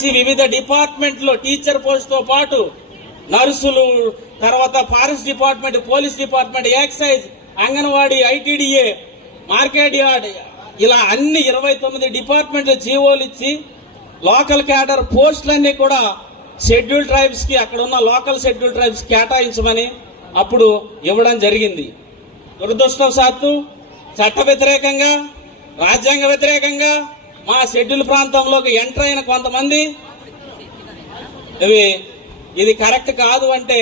వివిధ డిపార్ట్మెంట్లో teacher post తో పాటు నర్సులు, తర్వాత forest department, police department, excise, anganwadi, ITDA, market yard, ఇలా అన్ని 29 డిపార్ట్మెంట్లు జీవోలు ఇచ్చి లోకల్ క్యాడర్ పోస్టులన్నీ కూడా షెడ్యూల్ ట్రైబ్స్ కి, అక్కడ ఉన్న లోకల్ షెడ్యూల్ ట్రైబ్స్ కేటాయించమని అప్పుడు ఇవ్వడం జరిగింది. దురదృష్టవశాత్తు చట్ట వ్యతిరేకంగా, రాజ్యాంగ వ్యతిరేకంగా మా షెడ్యూల్ ప్రాంతంలోకి ఎంటర్ అయిన కొంతమంది ఇది కరెక్ట్ కాదు అంటే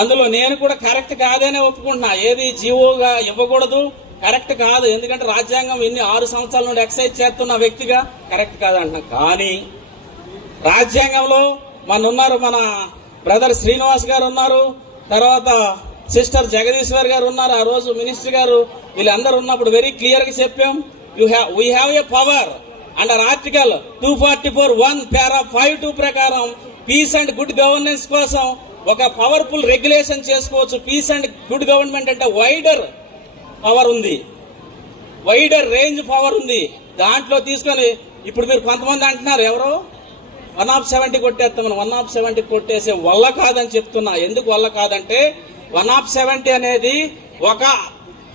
అందులో నేను కూడా కరెక్ట్ కాదనే ఒప్పుకుంటున్నా. ఏది జీవోగా ఇవ్వకూడదు, కరెక్ట్ కాదు. ఎందుకంటే రాజ్యాంగం ఇన్ని 6 సంవత్సరాల నుండి ఎక్సైజ్ చేస్తున్న వ్యక్తిగా కరెక్ట్ కాదంటున్నా. కానీ రాజ్యాంగంలో మన బ్రదర్ శ్రీనివాస్ గారు ఉన్నారు, తర్వాత సిస్టర్ జగదీశ్వర్ గారు ఉన్నారు, ఆ రోజు మినిస్టర్ గారు, వీళ్ళందరూ ఉన్నప్పుడు వెరీ క్లియర్ గా చెప్పాం, we have a power under article 244(1) పారా 5(2) ప్రకారం పీస్ అండ్ గుడ్ గవర్నెన్స్ కోసం ఒక పవర్ఫుల్ రెగ్యులేషన్ చేసుకోవచ్చు. పీస్ అండ్ గుడ్ గవర్నమెంట్ అంటే వైడర్ పవర్ ఉంది, వైడర్ రేంజ్ పవర్ ఉంది. దాంట్లో తీసుకొని ఇప్పుడు మీరు కొంతమంది అంటున్నారు, ఎవరో 170 కొట్టేస్తామని. 170 కొట్టేసే వల్ల కాదని చెప్తున్నా. ఎందుకు వల్ల కాదంటే 170 అనేది ఒక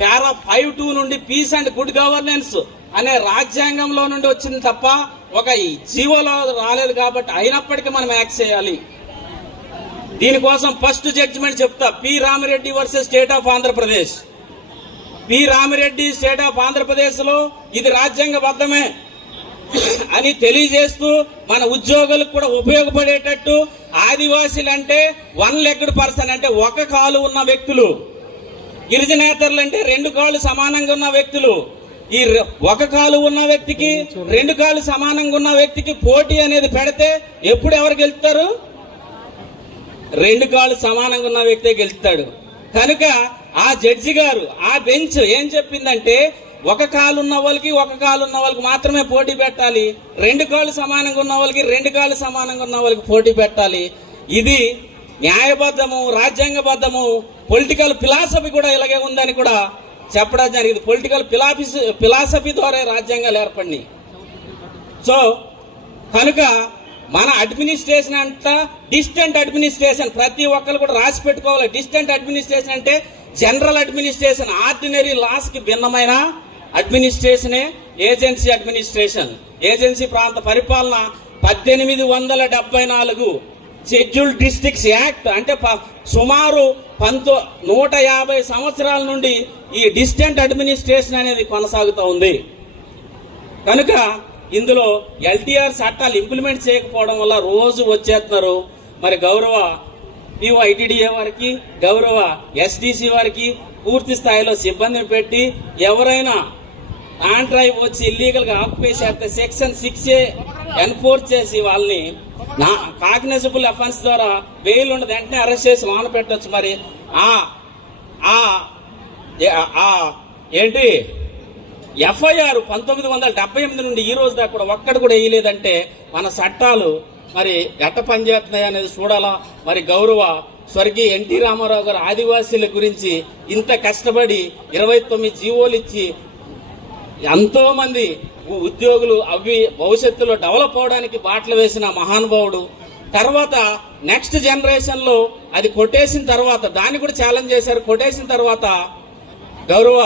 పారా 5(2) నుండి పీస్ అండ్ గుడ్ గవర్నెన్స్ అనే రాజ్యాంగంలో నుండి వచ్చింది తప్ప ఒక జీవోలో రాలేదు. కాబట్టి అయినప్పటికీ మనం యాక్ట్ చేయాలి. దీనికోసం ఫస్ట్ జడ్జిమెంట్ చెప్తా. P Ramireddy versus state of Andhra Pradesh. P Ramireddy state of Andhra Pradesh లో ఇది రాజ్యాంగబద్ధమే అని తెలియజేస్తూ మన ఉద్యోగులకు కూడా ఉపయోగపడేటట్టు ఆదివాసీలంటే 1 లెగ్డ్ పర్సన్ అంటే ఒక కాలు ఉన్న వ్యక్తులు, గిరిజనేతరులు అంటే 2 కాళ్ళు సమానంగా ఉన్న వ్యక్తులు. ఈ ఒక కాలు ఉన్న వ్యక్తికి 2 కాళ్ళు సమానంగా ఉన్న వ్యక్తికి పోటీ అనేది పెడితే ఎప్పుడు ఎవరు గెలుస్తారు? 2 కాళ్ళు సమానంగా ఉన్న వ్యక్తే గెలుస్తాడు. కనుక ఆ జడ్జి గారు, ఆ బెంచ్ ఏం చెప్పిందంటే ఒక కాలు ఉన్న వాళ్ళకి మాత్రమే పోటీ పెట్టాలి, 2 కాళ్ళు సమానంగా ఉన్న వాళ్ళకి 2 కాళ్ళు సమానంగా ఉన్న వాళ్ళకి పోటీ పెట్టాలి. ఇది న్యాయబద్ధము, రాజ్యాంగబద్ధము. పొలిటికల్ ఫిలాసఫీ కూడా ఇలాగే ఉందని కూడా చెప్పడం జరిగింది. పొలిటికల్ ఫిలాసఫీ ద్వారా రాజ్యాంగాలు ఏర్పడినాయి. సో కనుక మన అడ్మినిస్ట్రేషన్ అంతా డిస్టెంట్ అడ్మినిస్ట్రేషన్. ప్రతి ఒక్కరు కూడా రాసి పెట్టుకోవాలి. డిస్టెంట్ అడ్మినిస్ట్రేషన్ అంటే జనరల్ అడ్మినిస్ట్రేషన్, ఆర్డినరీ లాస్ కి భిన్నమైన అడ్మినిస్ట్రేషనే ఏజెన్సీ అడ్మినిస్ట్రేషన్. ఏజెన్సీ ప్రాంత పరిపాలన 1874 షెడ్యూల్ డిస్ట్రిక్ట్స్ యాక్ట్ అంటే సుమారు 150 సంవత్సరాల నుండి ఈ డిస్టెంట్ అడ్మినిస్ట్రేషన్ అనేది కొనసాగుతూ ఉంది. కనుక ఇందులో ఎల్టీఆర్ చట్టాలు ఇంప్లిమెంట్ చేయకపోవడం వల్ల రోజు వచ్చేస్తున్నారు. మరి గౌరవ పిఓఐటీడీఏ వారికి, గౌరవ ఎస్టీసీ వారికి పూర్తి స్థాయిలో సిబ్బందిని పెట్టి ఎవరైనా నాన్ డ్రైవ్ వచ్చి ఇల్లీగల్ గా ఆక్యుపై చేస్తే సెక్షన్ 6A ఎన్ఫోర్స్ చేసి వాళ్ళని కాగ్నిజబుల్ అఫెన్స్ ద్వారా బెయిల్ ఉండదు, వెంటనే అరెస్ట్ చేసి లోన పెట్టచ్చు. మరి ఏంటి ఎఫ్ఐఆర్ 1978 నుండి ఈ రోజు దాకా కూడా ఒక్కడు కూడా వేయలేదంటే మన చట్టాలు మరి ఎట్ట పనిచేస్తున్నాయి అనేది చూడాలా. మరి గౌరవ స్వర్గీయ ఎన్టీ రామారావు గారు ఆదివాసీల గురించి ఇంత కష్టపడి 29 జీవోలు ఇచ్చి ఎంతో మంది ఉద్యోగులు అవి భవిష్యత్తులో డెవలప్ అవడానికి బాటలు వేసిన మహానుభావుడు. తర్వాత నెక్స్ట్ జనరేషన్ లో అది కొట్టేసిన తర్వాత దాన్ని కూడా ఛాలెంజ్ చేశారు. కొట్టేసిన తర్వాత గౌరవ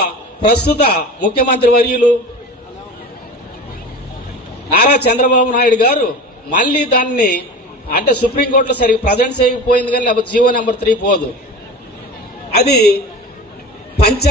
ప్రస్తుత ముఖ్యమంత్రి వర్యులు నారా చంద్రబాబు నాయుడు గారు మళ్ళీ దాన్ని అంటే సుప్రీంకోర్టులో సరిగ్గా ప్రజెంట్ చేయకపోయింది కానీ లేకపోతే జీవో నెంబర్ 3 పోదు. అది పంచాయతీ